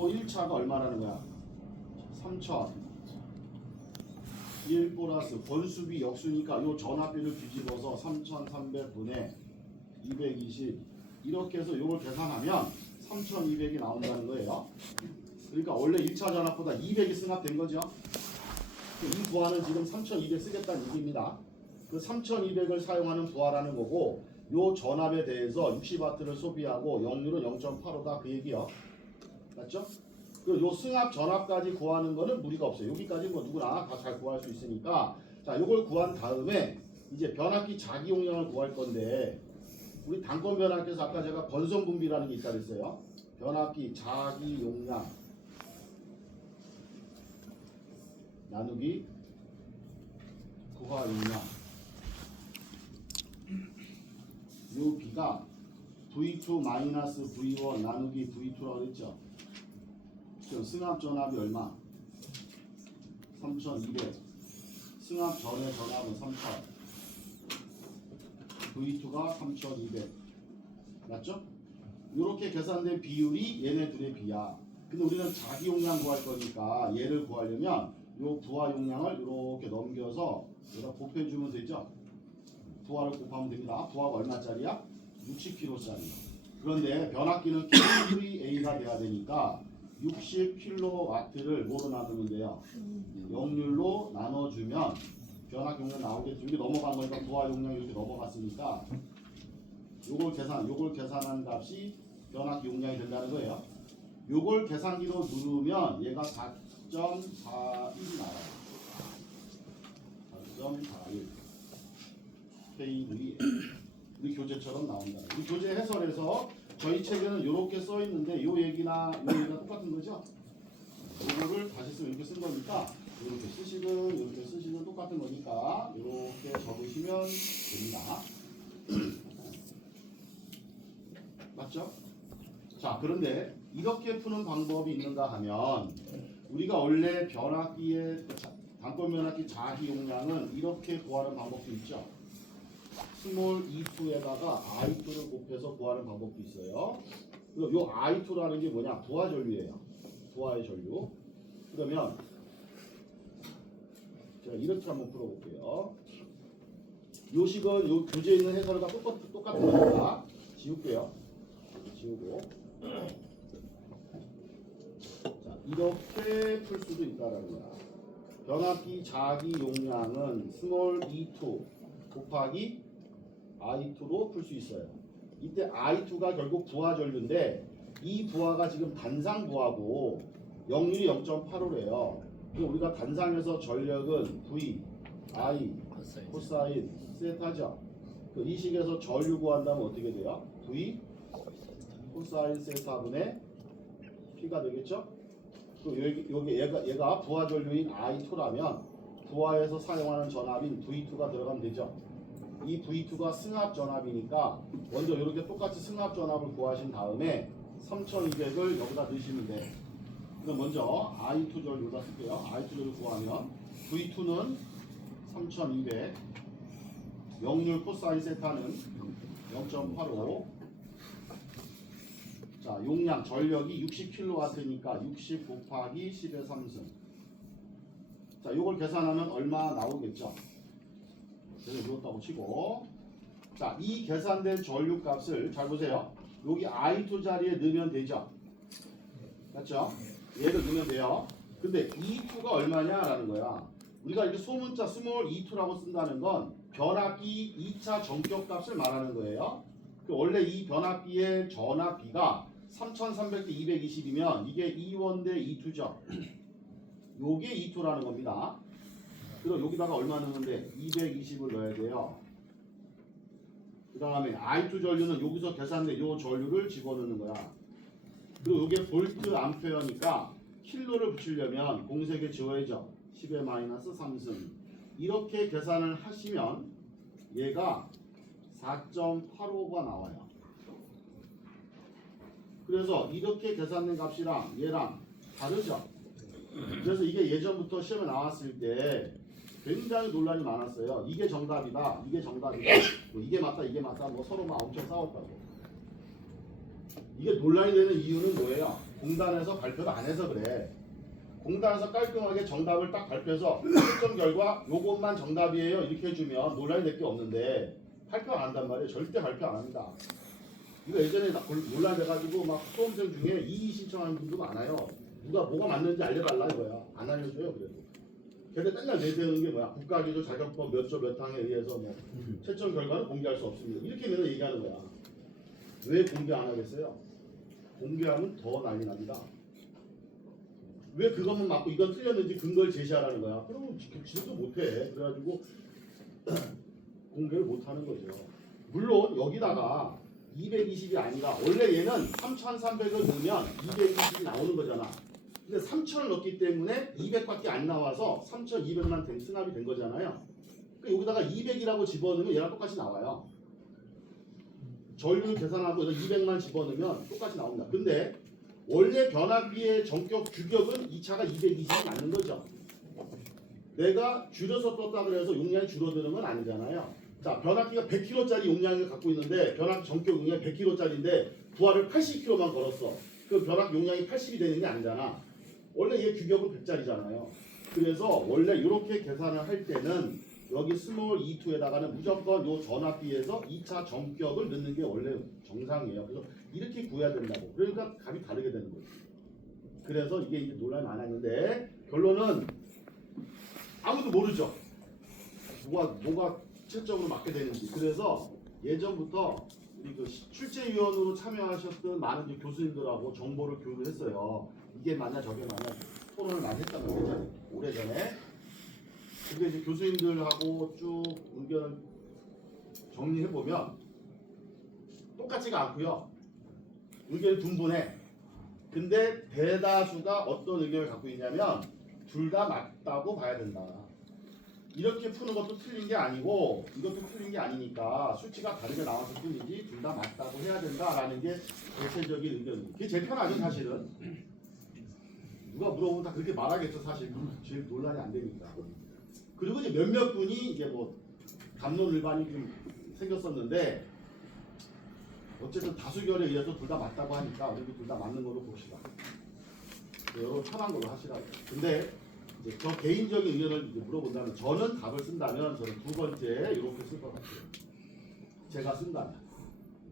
1차가 얼마라는 거야? 3000 1 플러스 권수비 역수니까 요 전압비를 뒤집어서 3300분의 220 이렇게 해서 요걸 계산하면 3200이 나온다는 거예요. 그러니까 원래 1차 전압보다 200이 승합된 거죠. 이 부하는 지금 3200 쓰겠다는 얘기입니다. 그 3200을 사용하는 부하라는 거고 요 전압에 대해서 60W를 소비하고 역률은 0.85다 그 얘기요. 맞죠? 그 요 승합 전압까지 구하는 거는 무리가 없어요. 여기까지 뭐 누구나 다 잘 구할 수 있으니까 자 요걸 구한 다음에 이제 변압기 자기 용량을 구할 건데 우리 단권 변압기에서 아까 제가 번선 분비라는 게 있다 그랬어요. 변압기 자기 용량 나누기 구하 용량 요 B가 V2-V1 나누기 V2라고 그랬죠. 지금 승합 전압이 얼마? 3200 승합 전의 전압은 3000 V2가 3200 맞죠? 이렇게 계산된 비율이 얘네 둘의 비야. 근데 우리는 자기 용량 구할 거니까 얘를 구하려면 요 부하 용량을 이렇게 넘겨서 여기다 곱해주면 되죠. 부하를 곱하면 됩니다. 부하가 얼마짜리야? 60kg짜리. 그런데 변압기는 kVA가 돼야 되니까 60kW를 뭐로 나누면 돼요? 역률로 나눠주면 변압 용량 나오겠죠. 이게 넘어간 거니까 부하 용량이 이렇게 넘어갔으니까 요걸 계산한 값이 변압기 용량이 된다는 거예요. 요걸 계산기로 누르면 얘가 4.41이 나와요. 4.41 kVA 우리 교재처럼 나온다. 우리 교재 해설에서 저희 책에는 이렇게 써 있는데 요 얘기가 똑같은 거죠. 요거를 다시 쓰면 이렇게 쓴 거니까 이렇게 쓰시든 똑같은 거니까 이렇게 적으시면 됩니다. 맞죠? 자, 그런데 이렇게 푸는 방법이 있는가 하면 우리가 원래 변압기의 단권 변압기 자기 용량은 이렇게 구하는 방법도 있죠. 스몰 E2에다가 I2를 곱해서 구하는 방법도 있어요. 그리고 요 I2라는 게 뭐냐? 부하 전류예요. 부하의 전류. 그러면 제가 이렇게 한번 풀어볼게요. 요 식은 요 교재에 있는 해설과 똑같은 거니까 지울게요. 지우고 자, 이렇게 풀 수도 있다라는 거야. 변압기 자기 용량은 스몰 E2 곱하기 I2로 풀 수 있어요. 이때 I2가 결국 부하 전류인데 이 부하가 지금 단상 부하고 역률이 0.85래요. 우리가 단상에서 전력은 V, I, 코사인, 세타죠. 이 식에서 전류 구한다면 어떻게 돼요? V, 코사인 세타분의 P가 되겠죠? 여기 얘가 부하 전류인 I2라면 부하에서 사용하는 전압인 V2가 들어가면 되죠. 이 V2가 승합 전압이니까 먼저 이렇게 똑같이 승합 전압을 구하신 다음에 3200을 여기다 넣으시면 돼. 그럼 먼저 I2 전류다 쓸게요. I2 전류 구하면 V2는 3200 역률 코사인 세타는 0.85 자, 용량 전력이 60kW니까 60 곱하기 10의 3승 자, 요걸 계산하면 얼마 나오겠죠? 그래서 이렇다고 치고 자, 이 계산된 전류 값을 잘 보세요. 여기 I2 자리에 넣으면 되죠? 맞죠? 얘를 넣으면 돼요. 근데 E2가 얼마냐라는 거야. 우리가 이렇게 소문자 스몰 E2라고 쓴다는 건 변압기 2차 전격 값을 말하는 거예요. 원래 이 변압기의 전압비가 3300 대 220이면 이게 E1 대 E2죠. 요게 E2라는 겁니다. 그리고 여기다가 얼마 넣는데 220을 넣어야 돼요. 그 다음에 I2 전류는 여기서 계산된 요 전류를 집어넣는 거야. 그리고 이게 볼트 암페어니까 킬로를 붙이려면 공색에 지워야죠. 10의 마이너스 3승 이렇게 계산을 하시면 얘가 4.85가 나와요. 그래서 이렇게 계산된 값이랑 얘랑 다르죠. 그래서 이게 예전부터 시험에 나왔을 때 굉장히 논란이 많았어요. 이게 정답이다, 이게 정답이다, 뭐 이게 맞다, 뭐 서로 막 엄청 싸웠다고. 이게 논란이 되는 이유는 뭐예요? 공단에서 발표를 안 해서 그래. 공단에서 깔끔하게 정답을 딱 발표해서 채점 결과 요것만 정답이에요 이렇게 해주면 논란이 될 게 없는데 발표 안 한단 말이에요. 절대 발표 안 합니다. 이거 예전에 논란 돼가지고 막 수험생 중에 이의 신청하는 분도 많아요. 누가 뭐가 맞는지 알려달라 이거야. 안 알려줘요 그래도. 걔들 맨날 내세우는 게 뭐야? 국가기조 자격법 몇 조 몇 항에 의해서 뭐 채점 결과는 공개할 수 없습니다. 이렇게 맨날 얘기하는 거야. 왜 공개 안 하겠어요? 공개하면 더 난리 납니다. 왜 그것만 맞고 이건 틀렸는지 근거를 제시하라는 거야. 그러면 지도 못해. 그래가지고 공개를 못하는 거죠. 물론 여기다가 220이 아니라 원래 얘는 3,300을 넣으면 220이 나오는 거잖아. 근데 3,000을 넣기 때문에 200밖에 안 나와서 3,200만 승합이 된 거잖아요. 그러니까 여기다가 200이라고 집어넣으면 얘랑 똑같이 나와요. 전류 계산하고 200만 집어넣으면 똑같이 나옵니다. 근데 원래 변압기의 전격 규격은 2차가 220이 맞는 거죠. 내가 줄여서 떴다 그래서 용량이 줄어드는 건 아니잖아요. 자, 변압기가 100kg짜리 용량을 갖고 있는데 변압 전격 용량이 100kg짜리인데 부하를 80kg만 걸었어. 그 변압 용량이 80이 되는 게 아니잖아. 원래 얘 규격은 100짜리잖아요. 그래서 원래 이렇게 계산을 할 때는 여기 스몰 E2에다가는 무조건 요 전압비에서 2차 전격을 넣는 게 원래 정상이에요. 그래서 이렇게 구해야 된다고. 그러니까 값이 다르게 되는 거죠. 그래서 이게 이제 논란이 많았는데 결론은 아무도 모르죠. 뭐가 실적으로 맞게 되는지. 그래서 예전부터 우리 그 출제위원으로 참여하셨던 많은 이제 교수님들하고 정보를 교류를 했어요. 이게 맞냐 저게 맞냐 토론을 많이 했단 말이죠. 오래전에. 근데 이제 교수님들하고 쭉 의견을 정리해보면 똑같지가 않고요. 의견이 분분해. 근데 대다수가 어떤 의견을 갖고 있냐면 둘 다 맞다고 봐야 된다. 이렇게 푸는 것도 틀린 게 아니고 이것도 틀린 게 아니니까 수치가 다르게 나왔을 뿐이지 둘 다 맞다고 해야 된다라는 게 대체적인 의견입니다. 그게 제일 편하죠 사실은. 누가 물어보면 다 그렇게 말하겠죠 사실. 제일 논란이 안 되니까. 그리고 이제 몇몇 분이 이제 뭐 담론일반이 좀 생겼었는데 어쨌든 다수결에 의해서 둘 다 맞다고 하니까 우리도 둘 다 맞는 걸로 봅시다. 여러분 편한 걸로 하시라고. 근데 이제 저 개인적인 의견을 이제 물어본다면 저는 답을 쓴다면 저는 두 번째 이렇게 쓸 것 같아요. 제가 쓴다면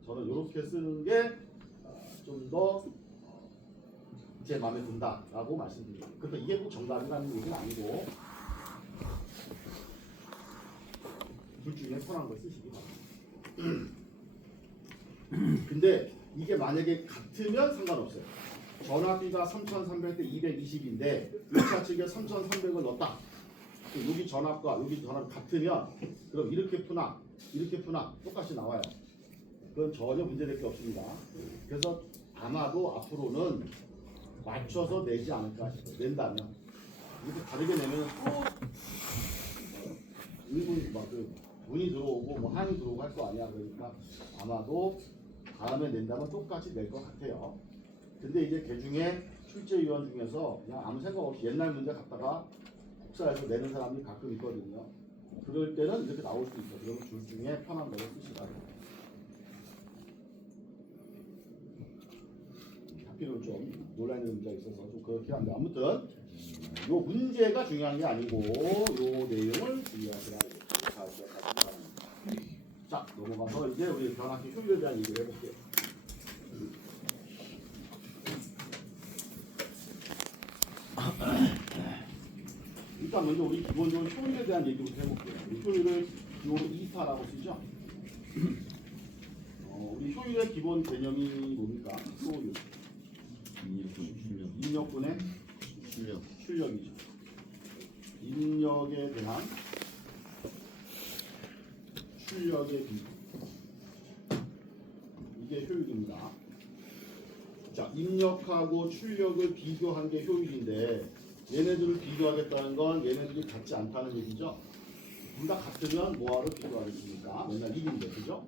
저는 이렇게 쓰는 게 좀 더 제 마음에 든다라고 말씀드립니다. 그러니까 이게 꼭 정답이라는 얘기는 아니고 둘 중에 편한 걸 쓰시기 바랍니다. 근데 이게 만약에 같으면 상관없어요. 전압비가 3,300대 220인데 2차 측에 3,300을 넣었다. 여기 전압과 여기 전압이 같으면 그럼 이렇게 푸나 이렇게 푸나 똑같이 나와요. 그건 전혀 문제될 게 없습니다. 그래서 아마도 앞으로는 맞춰서 내지 않을까 싶어요. 낸다면 이렇게 다르게 내면 또 일본 막그 문이 들어오고 뭐 항이 들어오고 할 거 아니야. 그러니까 아마도 다음에 낸다면 똑같이 낼 것 같아요. 근데 이제 개 중에 출제위원 중에서 그냥 아무 생각 없이 옛날 문제 갖다가 국사에서 내는 사람들이 가끔 있거든요. 그럴 때는 이렇게 나올 수 있어요. 그러면 둘 중에 편한 거를 쓰시라. 학비를 좀 논란이 있는 문제가 있어서 좀 그렇게 한데 아무튼 요 문제가 중요한 게 아니고 요 내용을 주의하시라. 자 넘어가서 이제 우리 변압기 효율에 대한 얘기를 해볼게요. 일단 먼저 우리 기본적으로 효율에 대한 얘기부터 해볼게요. 우리 효율을 요 이타라고 쓰죠. 우리 효율의 기본 개념이 뭡니까? 효율. 입력분의 출력이죠. 입력에 대한 출력의 비교. 이게 효율입니다. 자, 입력하고 출력을 비교한 게 효율인데 얘네들을 비교하겠다는 건 얘네들이 같지 않다는 얘기죠. 둘 다 같으면 뭐하러 비교하겠습니까? 맨날 이긴데, 그죠?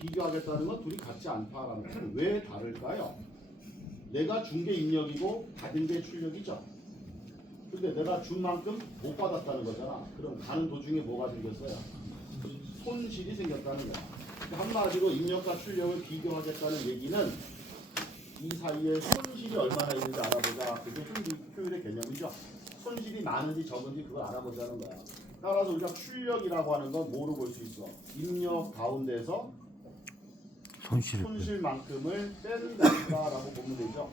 비교하겠다는 건 둘이 같지 않다라는 건 왜 다를까요? 내가 준 게 입력이고 받은 게 출력이죠. 근데 내가 준 만큼 못 받았다는 거잖아. 그럼 가는 도중에 뭐가 생겼어요? 손실이 생겼다는 거야. 한마디로 입력과 출력을 비교하겠다는 얘기는 이 사이에 손실 손실이 얼마나 있는지 알아보자. 그게 효율의 개념이죠. 손실이 많은지 적은지 그걸 알아보자는 거야. 따라서 우리가 출력이라고 하는 건 뭐로 볼 수 있어? 입력 가운데서 손실만큼을 뺀다라고 보면 되죠.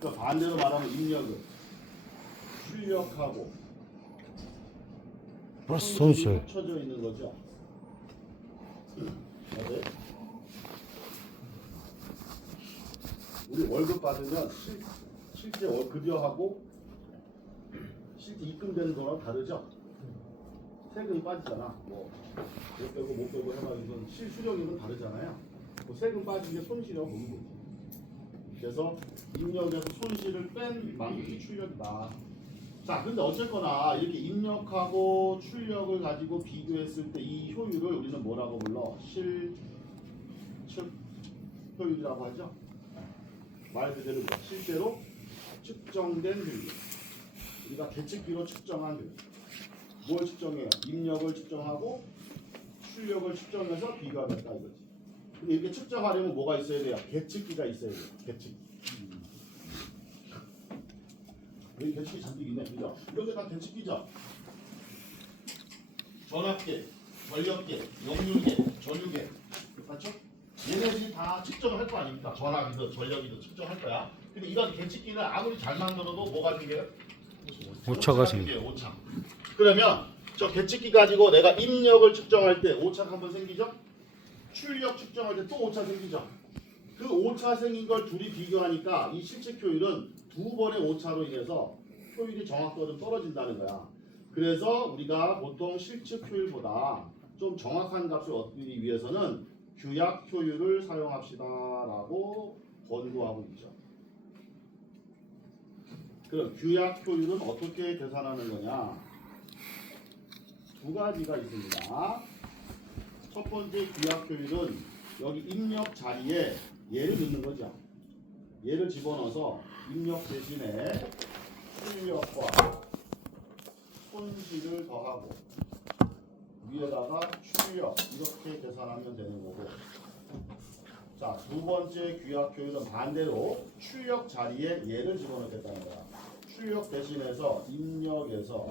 그 반대로 말하면 입력은 출력하고 손실이 합쳐져 있는 거죠. 네. 우리 월급 받으면 실제 급여하고 실제 입금되는 거랑 다르죠. 세금이 빠지잖아. 뭐 못 빼고 못 빼고 해가지고 실수령액은 다르잖아요. 그 세금 빠진 게 손실이라고 보는 거지. 그래서 입력에서 손실을 뺀 만큼이 출력이다. 자, 근데 어쨌거나 이렇게 입력하고 출력을 가지고 비교했을 때 이 효율을 우리는 뭐라고 불러? 실측 효율이라고 하죠. 말 그대로 실제로 측정된 효율. 우리가 계측기로 측정한 효율. 뭘 측정해요? 입력을 측정하고 출력을 측정해서 비교하겠다 이거지. 근데 이렇게 측정하려면 뭐가 있어야 돼요? 계측기가 있어야 돼요. 계측기. 여기 계측기 잔뜩 있네, 그죠? 이렇게 다 계측기죠. 전압계, 전력계, 역류계, 전류계, 맞죠? 얘네들이 다 측정을 할 거 아닙니까? 전압이든 전력이든 측정할 거야. 근데 이런 계측기는 아무리 잘 만들어도 뭐가 생겨요? 오차가 생겨요. 오차. 그러면 저 계측기 가지고 내가 입력을 측정할 때 오차가 한번 생기죠? 출력 측정할 때 또 오차 생기죠? 그 오차 생긴 걸 둘이 비교하니까 이 실측 효율은 두 번의 오차로 인해서 효율이 정확도가 좀 떨어진다는 거야. 그래서 우리가 보통 실측 효율보다 좀 정확한 값을 얻기 위해서는 규약 효율을 사용합시다라고 권고하고 있죠. 그럼 규약 효율은 어떻게 계산하는 거냐? 두 가지가 있습니다. 첫 번째 규약 효율은 여기 입력 자리에 얘를 넣는 거죠. 얘를 집어넣어서 입력 대신에 출력과 손실을 더하고 위에다가 출력 이렇게 계산하면 되는 거고. 자, 두 번째 규약 효율은 반대로 출력 자리에 얘를 집어넣겠다는 거야. 출력 대신해서 입력에서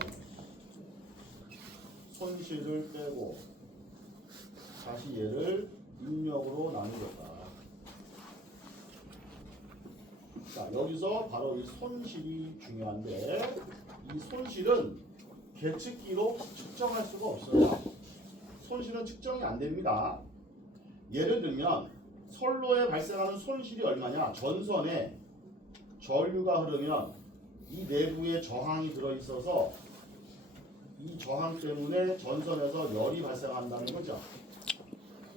손실을 빼고 다시 얘를 입력으로 나누겠다. 자, 여기서 바로 이 손실이 중요한데 이 손실은 계측기로 측정할 수가 없어요. 손실은 측정이 안 됩니다. 예를 들면 선로에 발생하는 손실이 얼마냐? 전선에 전류가 흐르면 이 내부에 저항이 들어있어서 이 저항 때문에 전선에서 열이 발생한다는 거죠.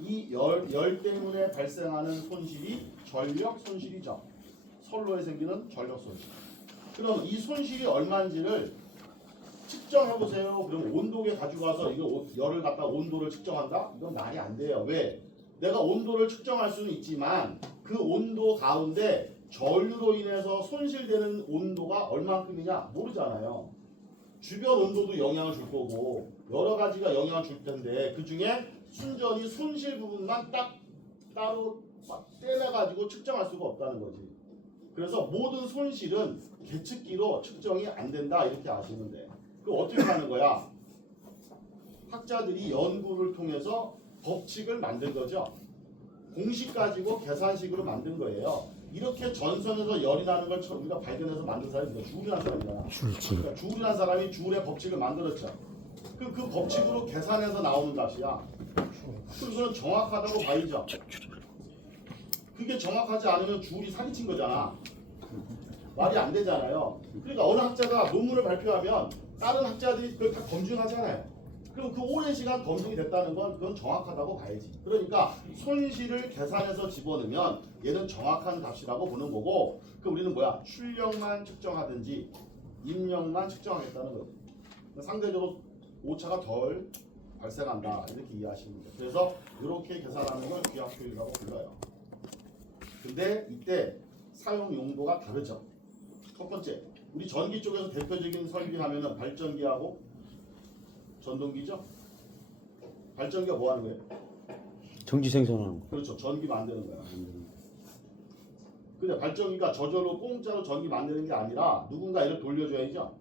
이 열 때문에 발생하는 손실이 전력 손실이죠. 선로에 생기는 전력 손실. 그럼 이 손실이 얼마인지를 측정해 보세요. 그럼 온도계 가져가서 이거 열을 갖다 온도를 측정한다? 이건 말이 안 돼요. 왜? 내가 온도를 측정할 수는 있지만 그 온도 가운데 전류로 인해서 손실되는 온도가 얼마큼이냐 모르잖아요. 주변 온도도 영향을 줄 거고 여러 가지가 영향을 줄 텐데 그 중에 순전히 손실 부분만 딱 따로 떼내가지고 측정할 수가 없다는 거지. 그래서 모든 손실은 계측기로 측정이 안 된다 이렇게 아시면 돼. 그 어떻게 하는 거야? 학자들이 연구를 통해서 법칙을 만든 거죠. 공식 가지고 계산식으로 만든 거예요. 이렇게 전선에서 열이 나는 걸 우리가 발견해서 만든 사람이 주울이라는 사람이잖아. 그러니까 주울이라는 사람이 주울의 법칙을 만들었죠. 그 법칙으로 계산해서 나오는 값이야. 그거는 정확하다고 봐야죠. 그게 정확하지 않으면 주울이 사기친 거잖아. 말이 안 되잖아요. 그러니까 어느 학자가 논문을 발표하면 다른 학자들이 그걸 다 검증하잖아요. 그럼 그 오랜 시간 검증이 됐다는 건 그건 정확하다고 봐야지. 그러니까 손실을 계산해서 집어넣으면 얘는 정확한 값이라고 보는 거고, 그럼 우리는 뭐야? 출력만 측정하든지 입력만 측정하겠다는 거지. 상대적으로 오차가 덜 발생한다 이렇게 이해하시면 돼요. 그래서 이렇게 계산하는 걸 규약 효율이라고 불러요. 근데 이때 사용 용도가 다르죠. 첫 번째, 우리 전기 쪽에서 대표적인 설비하면은 발전기하고 전동기죠. 발전기가 뭐 하는 거예요? 전기 생산하는 거. 그렇죠. 전기 만드는 거야. 근데 발전기가 저절로 공짜로 전기 만드는 게 아니라 누군가 얘를 돌려줘야죠.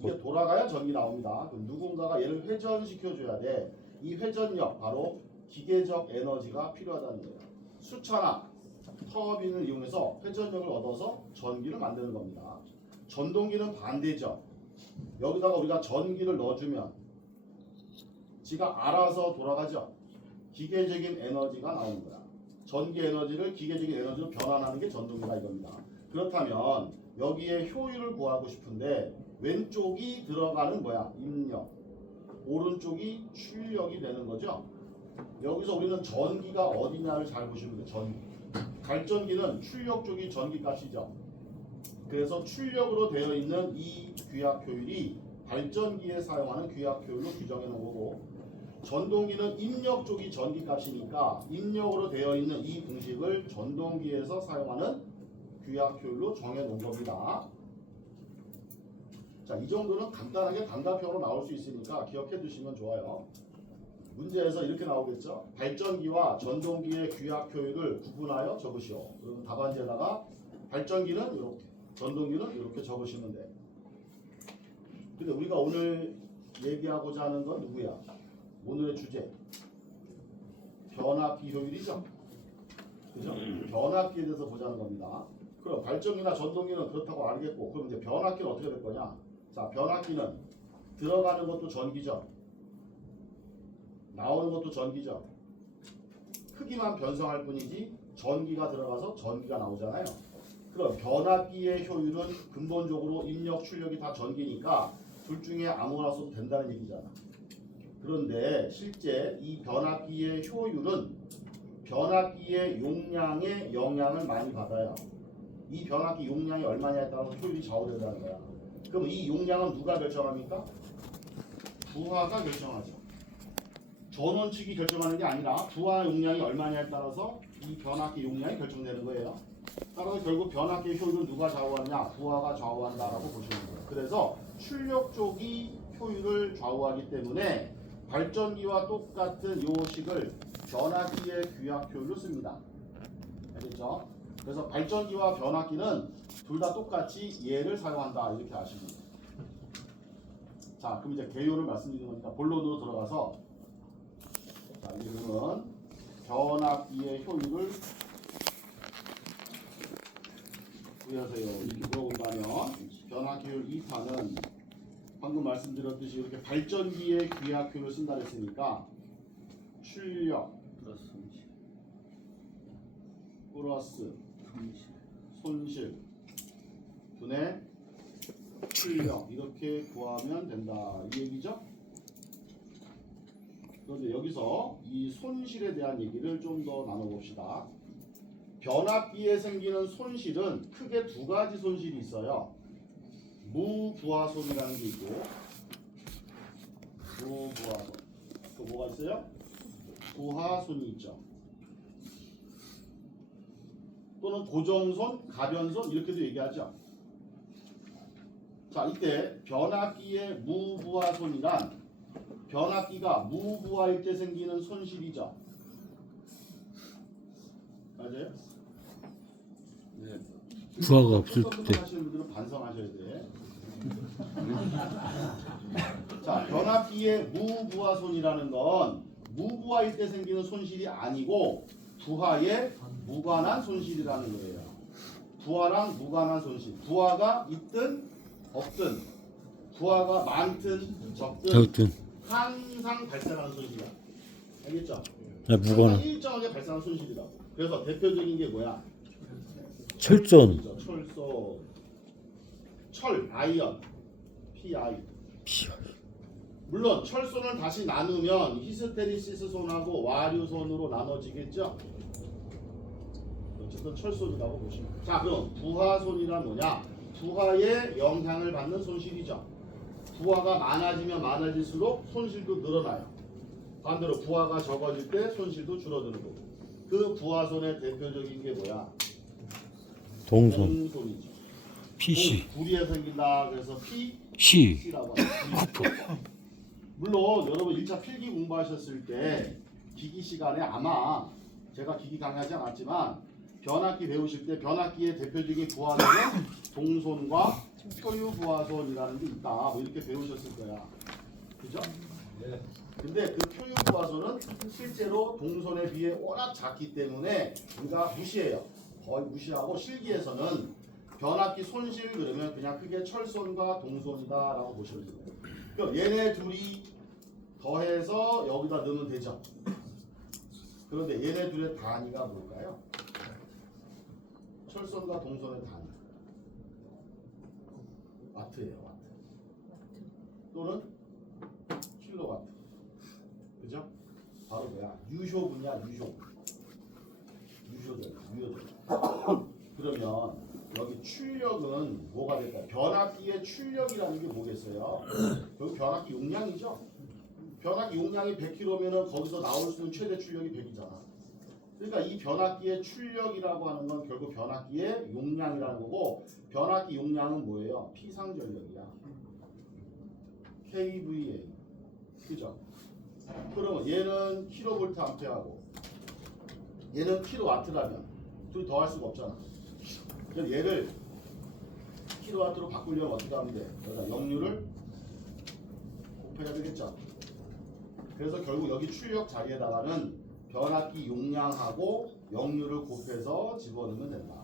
이게 돌아가야 전기 나옵니다. 그럼 누군가가 얘를 회전시켜줘야 돼. 이 회전력 바로 기계적 에너지가 필요하다는 거예요. 수차나 터빈을 이용해서 회전력을 얻어서 전기를 만드는 겁니다. 전동기는 반대죠. 여기다가 우리가 전기를 넣어주면 지가 알아서 돌아가죠. 기계적인 에너지가 나오는 거야. 전기 에너지를 기계적인 에너지로 변환하는 게 전동기다 이겁니다. 그렇다면 여기에 효율을 구하고 싶은데 왼쪽이 들어가는 뭐야? 입력. 오른쪽이 출력이 되는 거죠. 여기서 우리는 전기가 어디냐를 잘 보시면 돼요. 전기. 발전기는 출력 쪽이 전기 값이죠. 그래서 출력으로 되어 있는 이 규약 효율이 발전기에 사용하는 규약 효율로 규정해 놓은 거고, 전동기는 입력 쪽이 전기 값이니까 입력으로 되어 있는 이 공식을 전동기에서 사용하는 규약 효율로 정해 놓은 겁니다. 자, 이 정도는 간단하게 단답형으로 나올 수 있으니까 기억해 두시면 좋아요. 문제에서 이렇게 나오겠죠. 발전기와 전동기의 규약 효율을 구분하여 적으시오. 그러면 답안지에다가 발전기는 이렇게, 전동기는 이렇게 적으시면 돼. 근데 우리가 오늘 얘기하고자 하는 건 누구야? 오늘의 주제. 변압기 효율이죠. 그죠? 변압기에 대해서 보자는 겁니다. 그럼 발전기나 전동기는 그렇다고 알겠고, 그럼 이제 변압기는 어떻게 될 거냐? 자, 변압기는 들어가는 것도 전기죠. 나오는 것도 전기죠. 크기만 변성할 뿐이지 전기가 들어가서 전기가 나오잖아요. 그럼 변압기의 효율은 근본적으로 입력, 출력이 다 전기니까 둘 중에 아무거나 써도 된다는 얘기잖아. 그런데 실제 이 변압기의 효율은 변압기의 용량에 영향을 많이 받아요. 이 변압기 용량이 얼마냐에 따라서 효율이 좌우된다는 거야. 그럼 이 용량은 누가 결정합니까? 부하가 결정하죠. 전원축이 결정하는 게 아니라 부하 용량이 얼마냐에 따라서 이 변압기 용량이 결정되는 거예요. 따라서 결국 변압기의 효율은 누가 좌우하느냐? 부하가 좌우한다라고 보시면 돼요. 그래서 출력 쪽이 효율을 좌우하기 때문에 발전기와 똑같은 요 식을 변압기의 규약 효율로 씁니다. 알겠죠? 그래서 발전기와 변압기는 둘 다 똑같이 얘를 사용한다 이렇게 아시면 돼요. 자, 그럼 이제 개요를 말씀드리는 거니까 본론으로 들어가서, 자, 이제 그러면 변압기의 효율을 구하세요. 이렇게 물어본다면 변압기 효율 2타는 방금 말씀드렸듯이 이렇게 발전기의 규약 효율을 쓴다 했으니까 출력 플러스 손실 분의 출력 이렇게 구하면 된다 이 얘기죠. 그런데 여기서 이 손실에 대한 얘기를 좀 더 나눠봅시다. 변압기에 생기는 손실은 크게 두 가지 손실이 있어요. 무부하손이라는 게 있고, 무부하손. 또 뭐가 있어요? 부하손이 있죠. 또는 고정손, 가변손 이렇게도 얘기하죠. 자, 이때 변압기의 무부하손이란 변압기가 무부하일 때 생기는 손실이죠. 맞아요? 네. 부하가 없을 때. 하시는 분들은 반성하셔야 돼. 자, 변압기의 무부하손이라는 건 무부하일 때 생기는 손실이 아니고 부하에 무관한 손실이라는 거예요. 부하랑 무관한 손실. 부하가 있든 없든, 부하가 많든 적든 적든. 항상 발생하는 손실이야. 알겠죠? 네, 무관한. 항상 일정하게 발생하는 손실이라고. 그래서 대표적인 게 뭐야? 철선. 철소, 철, 아이언, PI. 물론 철손을 다시 나누면 히스테리시스손하고 와류손으로 나눠지겠죠. 어쨌든 철손이라고 보시면 돼요. 자, 그럼 부하손이란 뭐냐? 부하에 영향을 받는 손실이죠. 부하가 많아지면 많아질수록 손실도 늘어나요. 반대로 부하가 적어질 때 손실도 줄어드는 거고. 그 부하손의 대표적인 게 뭐야? 동손. 동손이죠. PC. 구리에 생긴다. 그래서 C. C라고 하죠. 물론 여러분 1차 필기 공부하셨을 때 기기 시간에 아마 제가 기기 강의하지 않았지만 변압기 배우실 때 변압기의 대표적인 부하선은 동손과 효유 부하선이라는 게 있다. 뭐 이렇게 배우셨을 거야. 그죠? 네. 근데 그 효유 부하선은 실제로 동손에 비해 워낙 작기 때문에 우리가 무시해요. 거의 무시하고 실기에서는 변압기 손실 그러면 그냥 크게 철손과 동손이다라고 보시면 돼요. 그럼 얘네 둘이 더해서 여기다 넣으면 되죠. 그런데 얘네 둘의 단위가 뭘까요? 철손과 동손의 단위 와트예요. 와트 또는 킬로와트. 그죠? 바로 뭐야? 유효분이야. 유효죠. 그러면 여기 출력은 뭐가 될까요? 변압기의 출력이라는 게 뭐겠어요? 결국 변압기 용량이죠. 변압기 용량이 100kg면은 거기서 나올 수 있는 최대 출력이 100이잖아. 그러니까 이 변압기의 출력이라고 하는 건 결국 변압기의 용량이라는 거고, 변압기 용량은 뭐예요? 피상전력이야. kVA. 그죠? 그러면 얘는 킬로볼트 암페어하고 얘는 킬로와트라면 둘이 더할 수가 없잖아. 그럼 얘를 킬로와트로 바꾸려면 어떻게 하면 돼? 여기다 역류를 곱해야 되겠죠. 그래서 결국 여기 출력 자리에다가는 변압기 용량하고 역류를 곱해서 집어넣으면 된다.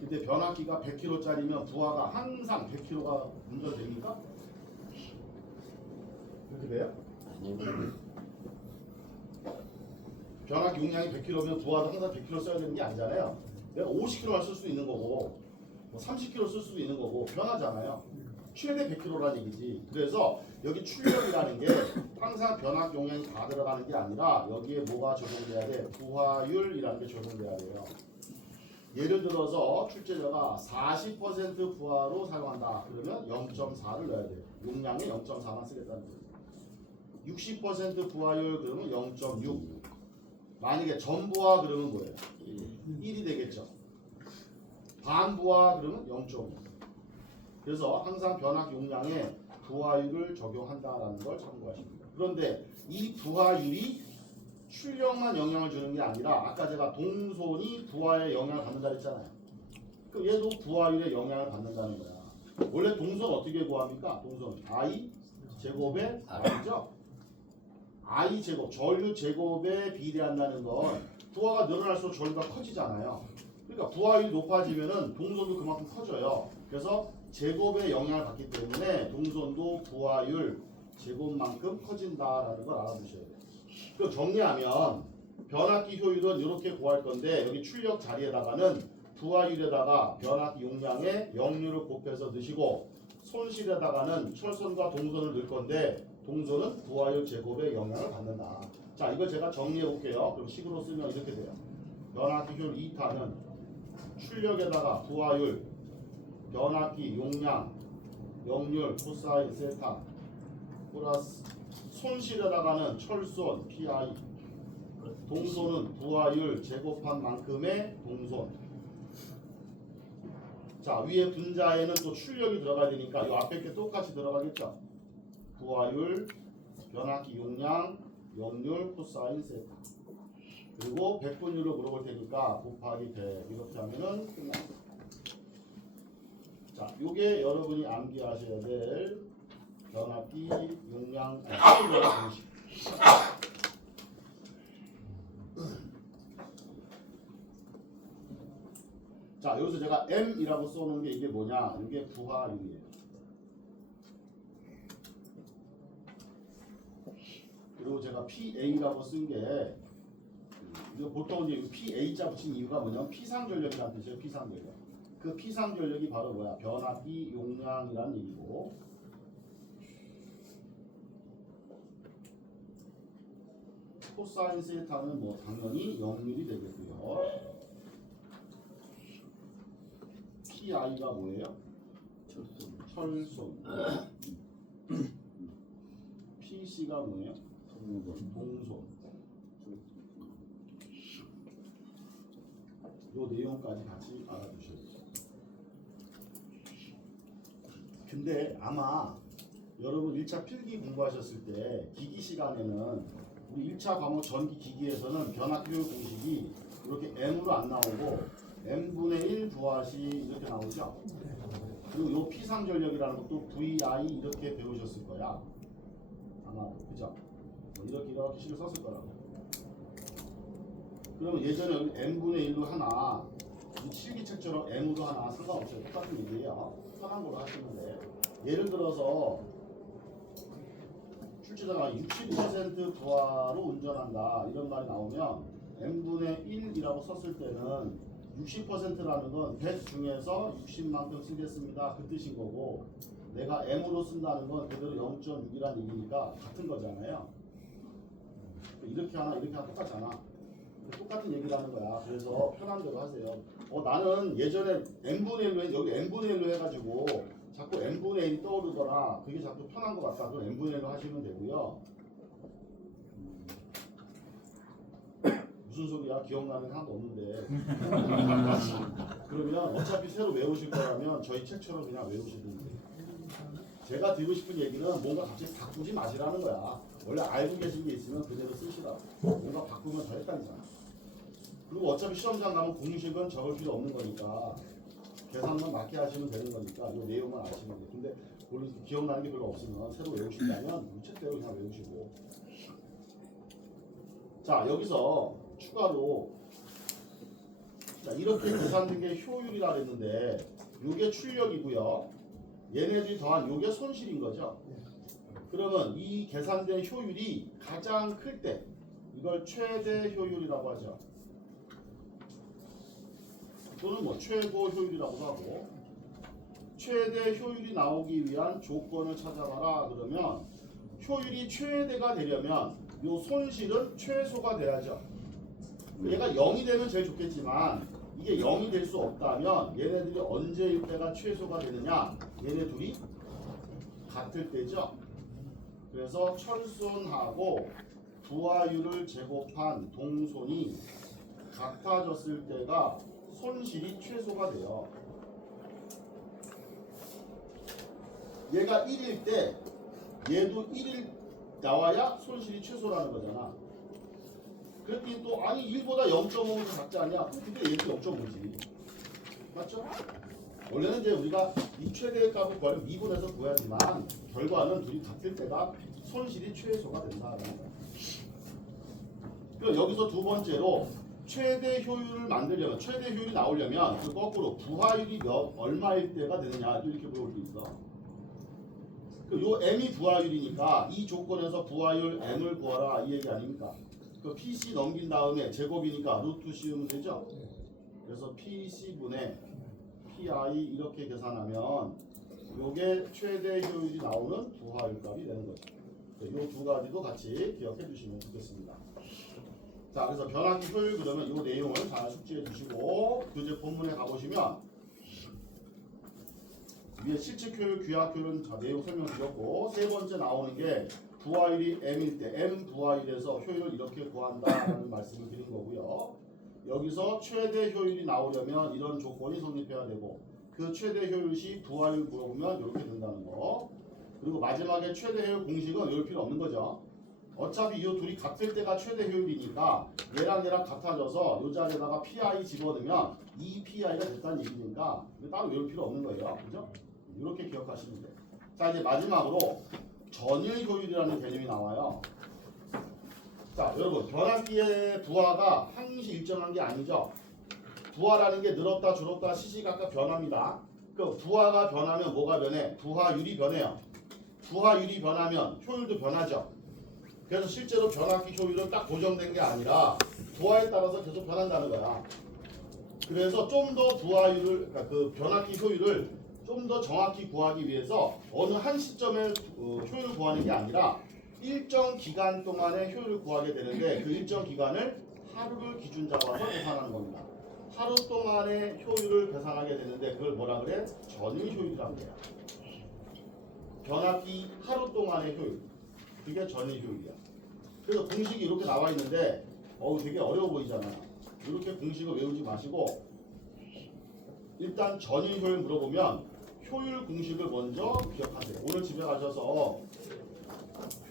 근데 변압기가 100kg짜리면 부하가 항상 100kg가 운전됩니까? 그렇게 돼요? 변압기 용량이 100kg면 부하도 항상 100kg 써야 되는 게 아니잖아요. 내가 50kg만 쓸 수도 있는 거고 뭐 30kg 쓸 수도 있는 거고 변하잖아요. 최대 100kg라는 얘기지. 그래서 여기 출력이라는 게 항상 변압 용량이 다 들어가는 게 아니라 여기에 뭐가 적용돼야 돼? 부하율이라는 게 적용돼야 돼요. 예를 들어서 출제자가 40% 부하로 사용한다. 그러면 0.4를 넣어야 돼요. 용량에 0.4만 쓰겠다는 거예요. 60% 부하율 그러면 0.6. 만약에 전부하 그러면 뭐예요? 1이 되겠죠. 반부하 그러면 0.5. 그래서 항상 변압 용량에 부하율을 적용한다라는 걸 참고하십니다. 그런데 이 부하율이 출력만 영향을 주는 게 아니라 아까 제가 동손이 부하에 영향을 받는다 그랬잖아요. 그럼 얘도 부하율에 영향을 받는다는 거야. 원래 동손 어떻게 구합니까? 동손 I 제곱의 R이죠. I 제곱 전류 제곱에 비례한다는 건 부하가 늘어날수록 전류가 커지잖아요. 그러니까 부하율이 높아지면은 동손도 그만큼 커져요. 그래서 제곱에 영향을 받기 때문에 동손도 부하율 제곱만큼 커진다라는 걸 알아두셔야 돼요. 그 정리하면 변압기 효율은 이렇게 구할 건데 여기 출력 자리에다가는 부하율에다가 변압기 용량에 역류를 곱해서 넣으시고 손실에다가는 철선과 동선을 넣을 건데 동선은 부하율 제곱에 영향을 받는다. 자, 이거 제가 정리해 볼게요. 그럼 식으로 쓰면 이렇게 돼요. 변압기 효율 2타는 출력에다가 부하율, 변압기 용량, 역률, 코사인, 세타 플러스 손실에다가는 철손, PI, 동손은 부하율 제곱한 만큼의 동손. 자, 위에 분자에는 또 출력이 들어가야 되니까 이 앞에 게 똑같이 들어가겠죠. 부하율, 변압기 용량, 역률, 코사인, 세타. 그리고 백분율로 물어볼 테니까 곱하기 100 이렇게 하면은 끝납니다. 자, 요게 여러분이 암기하셔야 될 변압기 용량 공식. 자, 여기서 제가 M이라고 써놓은 게 이게 뭐냐? 이게 부하율이에요. 그리고 제가 PA라고 쓴 게 이거 보통 이제 PA자 붙인 이유가 뭐냐면 피상전력이라는 뜻이에요. 피상전력. 그 피상전력이 바로 뭐야? 변압기 용량이라는 얘기고. 코사인 세타는 뭐 당연히 역률이 되겠고요. PI가 뭐예요? 철손. PC가 뭐예요? 동손. 요 내용까지 같이 알아두셔야 돼요. 근데 아마 여러분 1차 필기 공부하셨을 때 기기 시간에는 우리 1차 과목 전기 기기에서는 변압 효율 공식이 이렇게 m으로 안 나오고 m분의 1 부하시 이렇게 나오죠. 그리고 요 P3 전력이라는 것도 VI 이렇게 배우셨을 거야. 아마 그죠? 이렇게 식을 썼을 거라고. 그러면 예전에 여기 m분의 1로 하나 이 실기책처럼 m으로 하나 상관없어요. 똑같은 얘기예요. 편한 걸로 하시면 돼. 예를 들어서 출제자가 60% 부하로 운전한다 이런 말이 나오면 m분의 1이라고 썼을 때는 60%라는 건 100 중에서 60만큼 쓰겠습니다 그 뜻인 거고, 내가 m으로 쓴다는 건 그대로 0.6이라는 얘기니까 같은 거잖아요. 이렇게 하나 이렇게 하나 똑같잖아. 똑같은 얘기를 하는 거야. 그래서 편한 대로 하세요. 나는 예전에 n분의 1로 여기 n분의 1로 해가지고 자꾸 n분의 1이 떠오르더라. 그게 자꾸 편한 것 같다. 그럼 n분의 1로 하시면 되고요. 무슨 소리야? 기억나는 게 하나도 없는데. 그러면 어차피 새로 외우실 거라면 저희 책처럼 그냥 외우시면 돼요. 제가 드리고 싶은 얘기는 뭔가 갑자기 바꾸지 마시라는 거야. 원래 알고 계신 게 있으면 그대로 쓰시라고. 뭔가 바꾸면 더 헷갈리잖아. 그리고 어차피 시험장 가면 공식은 적을 필요 없는 거니까 계산만 맞게 하시면 되는 거니까 이 내용만 아시면 돼. 근데 원래 기억나는 게 별로 없으면 새로 외우신다면 이 책대로 그냥 외우시고. 자, 여기서 추가로 자, 이렇게 계산된 게 효율이라 그랬는데 이게 출력이고요. 얘네들이 더한 이게 손실인 거죠. 그러면 이 계산된 효율이 가장 클 때 이걸 최대 효율이라고 하죠. 또는 뭐 최고 효율이라고도 하고, 최대 효율이 나오기 위한 조건을 찾아가라 그러면 효율이 최대가 되려면 이 손실은 최소가 돼야죠. 얘가 0이 되면 제일 좋겠지만 이게 0이 될 수 없다면 얘네들이 언제 이때가 최소가 되느냐, 얘네 둘이 같을 때죠. 그래서 철손하고 부하율을 제곱한 동손이 같아졌을 때가 손실이 최소가 돼요. 얘가 1일 때 얘도 1일 나와야 손실이 최소라는 거잖아. 그랬더니 또 아니 1보다 0.5가 작지 않냐? 근데 얘도 0.5지. 맞죠? 원래는 이제 우리가 이 최대의 값을 구하려면 미분해서 구해야지만 결과는 둘이 같을 때가 손실이 최소가 된다는 거야. 그럼 여기서 두 번째로 최대 효율을 만들려면, 최대 효율이 나오려면 그 거꾸로 부하율이 얼마일 때가 되느냐 이렇게 물어볼 수 있어. 요 m이 부하율이니까 이 조건에서 부하율 m을 구하라 이 얘기 아닙니까? 그 PC 넘긴 다음에 제곱이니까 루트 씌우면 되죠? 그래서 PC분의 PI 이렇게 계산하면 요게 최대 효율이 나오는 부하율 값이 되는 거죠. 요 두 가지도 같이 기억해 주시면 좋겠습니다. 자, 그래서 변압기 효율 그러면 요 내용을 잘 숙지해 주시고 교재 본문에 가보시면 위에 실측 효율, 귀압 효율은 자, 내용 설명드렸고, 세 번째 나오는 게 부하율이 m일 때 m 부하율에서 효율을 이렇게 구한다라는 말씀을 드린 거고요. 여기서 최대 효율이 나오려면 이런 조건이 성립해야 되고, 그 최대 효율 시 부하율 물어보면 이렇게 된다는 거. 그리고 마지막에 최대 효율 공식은 이럴 필요 없는 거죠. 어차피 이 둘이 같을 때가 최대 효율이니까 얘랑 얘랑 같아져서 이 자리에다가 PI 집어넣으면 이 PI가 됐다는 얘기니까 따로 외울 필요 없는 거예요. 그죠? 이렇게 기억하시면 돼요. 자, 이제 마지막으로 전일 효율이라는 개념이 나와요. 자, 여러분, 변압기의 부하가 항시 일정한 게 아니죠. 부하라는 게 늘었다 줄었다 시시각각 변합니다. 그 부하가 변하면 뭐가 변해? 부하율이 변해요. 부하율이 변하면 효율도 변하죠. 그래서 실제로 변압기 효율은 딱 고정된 게 아니라 부하에 따라서 계속 변한다는 거야. 그래서 좀 더 부하율을, 그러니까 그 변압기 효율을 좀 더 정확히 구하기 위해서 어느 한 시점에 효율을 구하는 게 아니라 일정 기간 동안의 효율을 구하게 되는데, 그 일정 기간을 하루를 기준 잡아서 계산하는 겁니다. 하루 동안의 효율을 계산하게 되는데 그걸 뭐라 그래? 전일 효율이라고 해요. 변압기 하루 동안의 효율, 그게 전일 효율이야. 그래서 공식이 이렇게 나와 있는데 되게 어려워 보이잖아요. 이렇게 공식을 외우지 마시고 일단 전일 효율 물어보면 효율 공식을 먼저 기억하세요. 오늘 집에 가셔서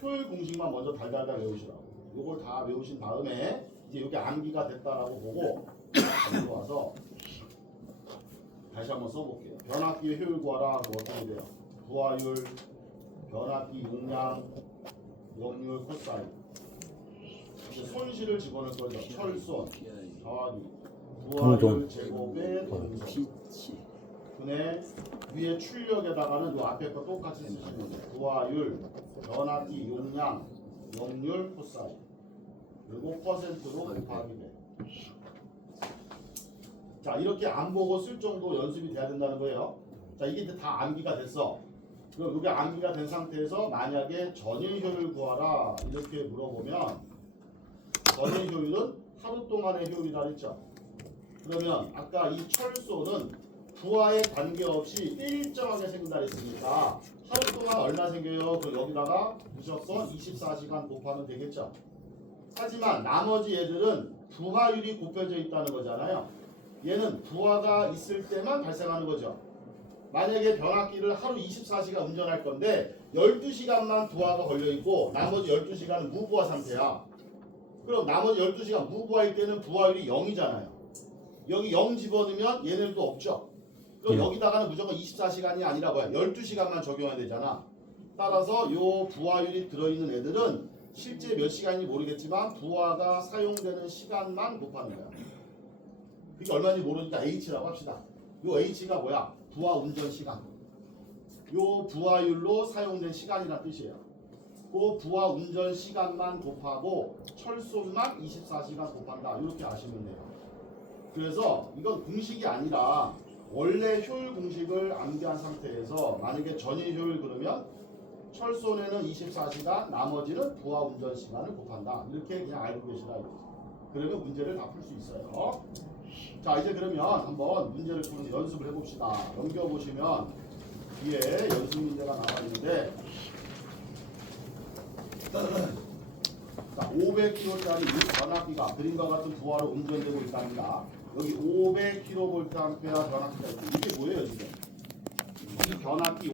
효율 공식만 먼저 달달달 외우시라고. 요걸 다 외우신 다음에 이제 이게 암기가 됐다라고 보고 들어와서 다시 한번 써볼게요. 변압기의 효율 구하라. 뭐 어떻게 돼요? 부하율, 변압기 용량, 역률, 코사인. 이제 손실을 집어넣을 거죠. 철손, 더하기 부하율 동전. 제곱의 동전. 피치. 분의 위에 출력에다가는 요 앞에 거 똑같이 쓰시면 돼요. 부하율, 변압기 용량, 역률, 코사인. 그리고 퍼센트로 곱하기 돼. 자, 이렇게 안 보고 쓸 정도 연습이 돼야 된다는 거예요. 자, 이게 이제 다 암기가 됐어. 그럼 이게 암기가 된 상태에서 만약에 전일 효율 구하라 이렇게 물어보면 전일 효율은 하루 동안의 효율이라 그랬죠. 그러면 아까 이 철소는 부하에 관계없이 일정하게 생긴다 했으니까 하루 동안 얼마 생겨요? 그 여기다가 무조건 24시간 곱하면 되겠죠. 하지만 나머지 얘들은 부하율이 곱해져 있다는 거잖아요. 얘는 부하가 있을 때만 발생하는 거죠. 만약에 변압기를 하루 24시간 운전할 건데 12시간만 부하가 걸려있고 나머지 12시간은 무부하 상태야. 그럼 나머지 12시간 무부하일 때는 부하율이 0이잖아요. 여기 0 집어넣으면 얘네들도 없죠. 그럼 여기다가는 무조건 24시간이 아니라 뭐야? 12시간만 적용해야 되잖아. 따라서 요 부하율이 들어있는 애들은 실제 몇 시간인지 모르겠지만 부하가 사용되는 시간만 곱하는 거야. 그게 얼마인지 모르니까 H라고 합시다. 요 H가 뭐야? 부하 운전 시간. 요 부하율로 사용된 시간이란 뜻이에요. 그 부하 운전 시간만 곱하고 철손만 24시간 곱한다. 이렇게 아시면 돼요. 그래서 이건 공식이 아니라 원래 효율 공식을 암기한 상태에서 만약에 전일 효율 그러면 철손에는 24시간, 나머지는 부하 운전 시간을 곱한다. 이렇게 그냥 알고 계시라 이거지. 그러면 문제를 다 풀 수 있어요. 자, 이제 그러면 한번 문제를 푸는 연습을 해봅시다. 넘겨보시면 뒤에 연습 문제가 나와 있는데 자, 500kg짜리 이 변압기가 그림과 같은 부하로 운전되고 있답니다. 여기 500kVA 변압기가 있고 이게 뭐예요 지금? 이 변압기